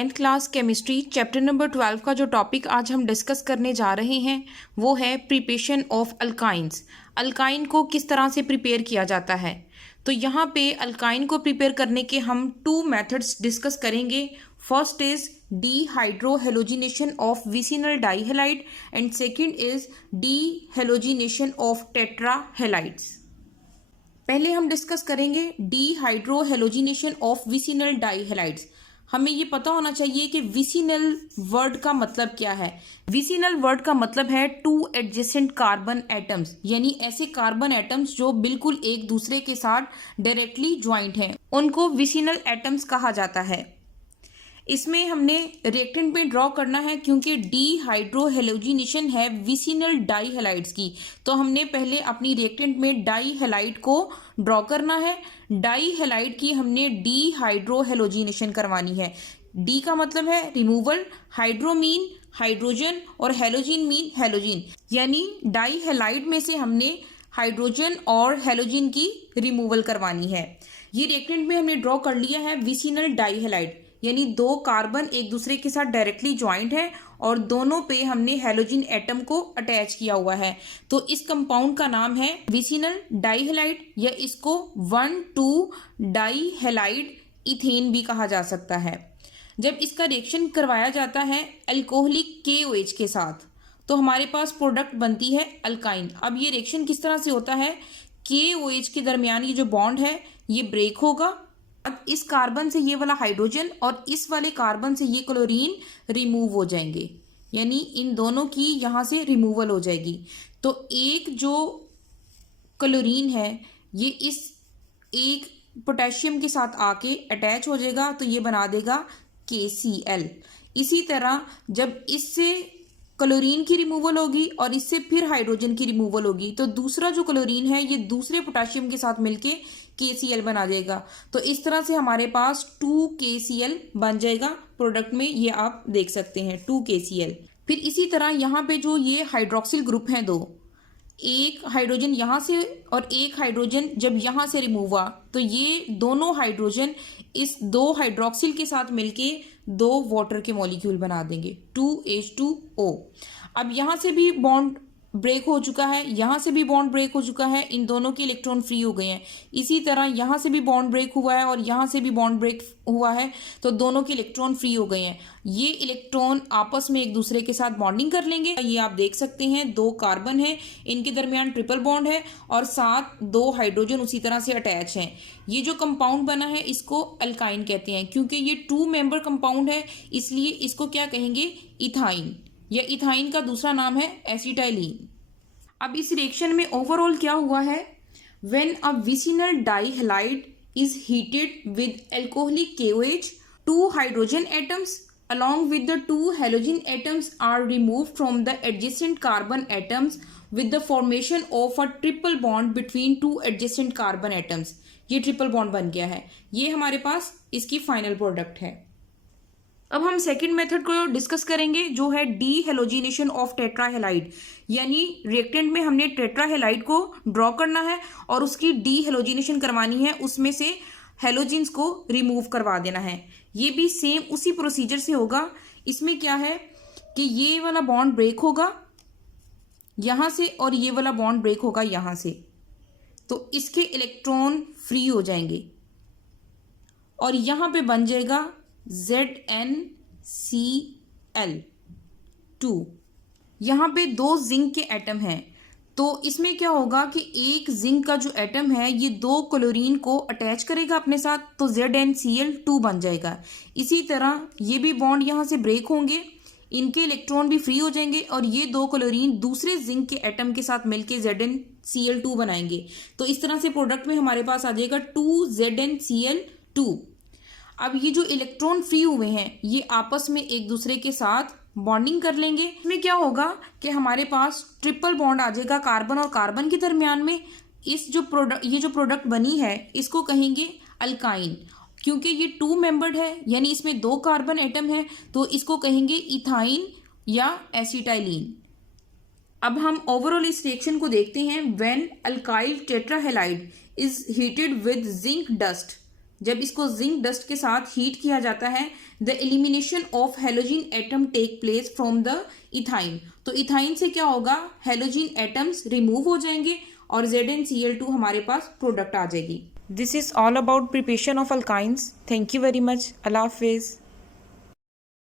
Tenth class chemistry chapter number 12 का जो topic आज हम डिस्कस करने जा रहे हैं वो है प्रिपरेशन ऑफ अल्काइंस। अल्काइन को किस तरह से प्रिपेयर किया जाता है। तो यहाँ पे अल्काइन को प्रिपेयर करने के हम 2 मेथड्स डिस्कस करेंगे। First is dehydrohalogenation of vicinal dihalide and second is dehalogenation of tetrahalides. पहले हम डिस्कस करेंगे डीहाइड्रोहेलोजिनेशन ऑफ विसिनल डाइहेलाइड्स। हमें ये पता होना चाहिए कि विसिनल वर्ड का मतलब क्या है। विसिनल वर्ड का मतलब है 2 एडजेसेंट कार्बन एटम्स, यानी ऐसे कार्बन एटम्स जो बिल्कुल एक दूसरे के साथ डायरेक्टली ज्वाइंट हैं, उनको विसिनल एटम्स कहा जाता है। इसमें हमने रिएक्टेंट में ड्रॉ करना है क्योंकि डीहाइड्रोहेलोजिनेशन है विसिनल डाइहेलाइड्स की, तो हमने पहले अपनी रिएक्टेंट में डाइहेलाइड को ड्रॉ करना है। डाइहेलाइड की हमने डीहाइड्रोहेलोजिनेशन करवानी है। डी का मतलब है रिमूवल, हाइड्रो मीन हाइड्रोजन और हेलोजिन मीन हेलोजिन, यानी डाइहेलाइड में से हमने हाइड्रोजन और हेलोजिन की रिमूवल करवानी है। ये रिएक्टेंट में हमने ड्रॉ कर लिया है विसिनल डाइहेलाइड, यानी 2 कार्बन एक दूसरे के साथ डायरेक्टली ज्वाइंट है और दोनों पे हमने हेलोजिन एटम को अटैच किया हुआ है। तो इस कंपाउंड का नाम है विसिनल डाइहेलाइड, या इसको 1,2 डाइहेलाइड इथेन भी कहा जा सकता है। जब इसका रिएक्शन करवाया जाता है अल्कोहलिक KOH के साथ तो हमारे पास प्रोडक्ट बनती है अल्काइन। अब ये रिएक्शन किस तरह से होता है, KOH के दरमियान ये जो बॉन्ड है ये ब्रेक होगा। अब इस कार्बन से ये वाला हाइड्रोजन और इस वाले कार्बन से ये क्लोरीन रिमूव हो जाएंगे, यानी इन दोनों की यहाँ से रिमूवल हो जाएगी। तो एक जो क्लोरीन है ये इस एक पोटेशियम के साथ आके अटैच हो जाएगा, तो ये बना देगा KCl। इसी तरह जब इससे क्लोरीन की रिमूवल होगी और इससे फिर हाइड्रोजन की रिमूवल होगी, तो दूसरा जो क्लोरीन है ये दूसरे पोटेशियम के साथ मिलके KCl बना देगा। तो इस तरह से हमारे पास 2 KCl बन जाएगा प्रोडक्ट में, ये आप देख सकते हैं 2 KCl। फिर इसी तरह यहाँ पे जो ये हाइड्रोक्सिल ग्रुप हैं 2, एक हाइड्रोजन यहाँ से और एक हाइड्रोजन जब यहाँ से रिमूव हुआ तो ये दोनों हाइड्रोजन इस 2 हाइड्रोक्सिल के साथ मिलके 2 वाटर के मॉलिक्यूल बना देंगे 2H2O। अब यहाँ से भी बॉन्ड ब्रेक हो चुका है, यहाँ से भी बॉन्ड ब्रेक हो चुका है, इन दोनों के इलेक्ट्रॉन फ्री हो गए हैं। इसी तरह यहाँ से भी बॉन्ड ब्रेक हुआ है और यहाँ से भी बॉन्ड ब्रेक हुआ है, तो दोनों के इलेक्ट्रॉन फ्री हो गए हैं। ये इलेक्ट्रॉन आपस में एक दूसरे के साथ बॉन्डिंग कर लेंगे। ये आप देख सकते हैं 2 कार्बन है, इनके दरमियान ट्रिपल बॉन्ड है और साथ 2 हाइड्रोजन उसी तरह से अटैच हैं। ये जो कंपाउंड बना है इसको अल्काइन कहते हैं, क्योंकि ये 2 मेंबर कंपाउंड है इसलिए इसको क्या कहेंगे, इथाइन, या इथाइन का दूसरा नाम है एसिटाइलिन। अब इस रिएक्शन में ओवरऑल क्या हुआ है, when a vicinal dihalide is heated with alcoholic KOH, 2 hydrogen atoms along with the 2 halogen atoms are removed from the adjacent carbon atoms with the formation of a triple bond between 2 adjacent carbon atoms। ये triple bond बन गया है, ये हमारे पास इसकी final product है। अब हम सेकंड मेथड को डिस्कस करेंगे जो है डीहेलोजिनेशन ऑफ टेट्राहेलाइड, यानी रिएक्टेंट में हमने टेट्राहेलाइड को ड्रॉ करना है और उसकी डीहेलोजिनेशन करवानी है, उसमें से हेलोजिन्स को रिमूव करवा देना है। ये भी सेम उसी प्रोसीजर से होगा। इसमें क्या है कि ये वाला बॉन्ड ब्रेक होगा यहाँ से और ये वाला बॉन्ड ब्रेक होगा यहाँ से, तो इसके इलेक्ट्रॉन फ्री हो जाएंगे और यहाँ पे बन जाएगा ZnCl2। यहाँ पे 2 जिंक के एटम हैं, तो इसमें क्या होगा कि एक जिंक का जो एटम है ये 2 क्लोरीन को अटैच करेगा अपने साथ, तो ZnCl2 बन जाएगा। इसी तरह ये भी बॉन्ड यहाँ से ब्रेक होंगे, इनके इलेक्ट्रॉन भी फ्री हो जाएंगे और ये 2 क्लोरीन दूसरे जिंक के एटम के साथ मिलके ZnCl2 बनाएंगे। तो इस तरह से प्रोडक्ट में हमारे पास आ जाएगा 2ZnCl2। अब ये जो इलेक्ट्रॉन फ्री हुए हैं ये आपस में एक दूसरे के साथ बॉन्डिंग कर लेंगे। इसमें क्या होगा कि हमारे पास ट्रिपल बॉन्ड आ जाएगा कार्बन और कार्बन के दरमियान में। ये जो प्रोडक्ट बनी है इसको कहेंगे अल्काइन, क्योंकि ये 2 मेंबर्ड है, यानी इसमें 2 कार्बन एटम है, तो इसको कहेंगे इथाइन या एसिटाइलिन। अब हम ओवरऑल इस रिएक्शन को देखते हैं। When alkyl tetrahalide is heated with zinc dust जब इसको जिंक डस्ट के साथ हीट किया जाता है, the elimination of halogen atom take place from the ethyne. तो इथाइन से क्या होगा, हेलोजन एटम्स रिमूव हो जाएंगे और ZnCl2 हमारे पास प्रोडक्ट आ जाएगी। This is all about preparation of alkynes. Thank you very much. अल्लाह हाफिज़।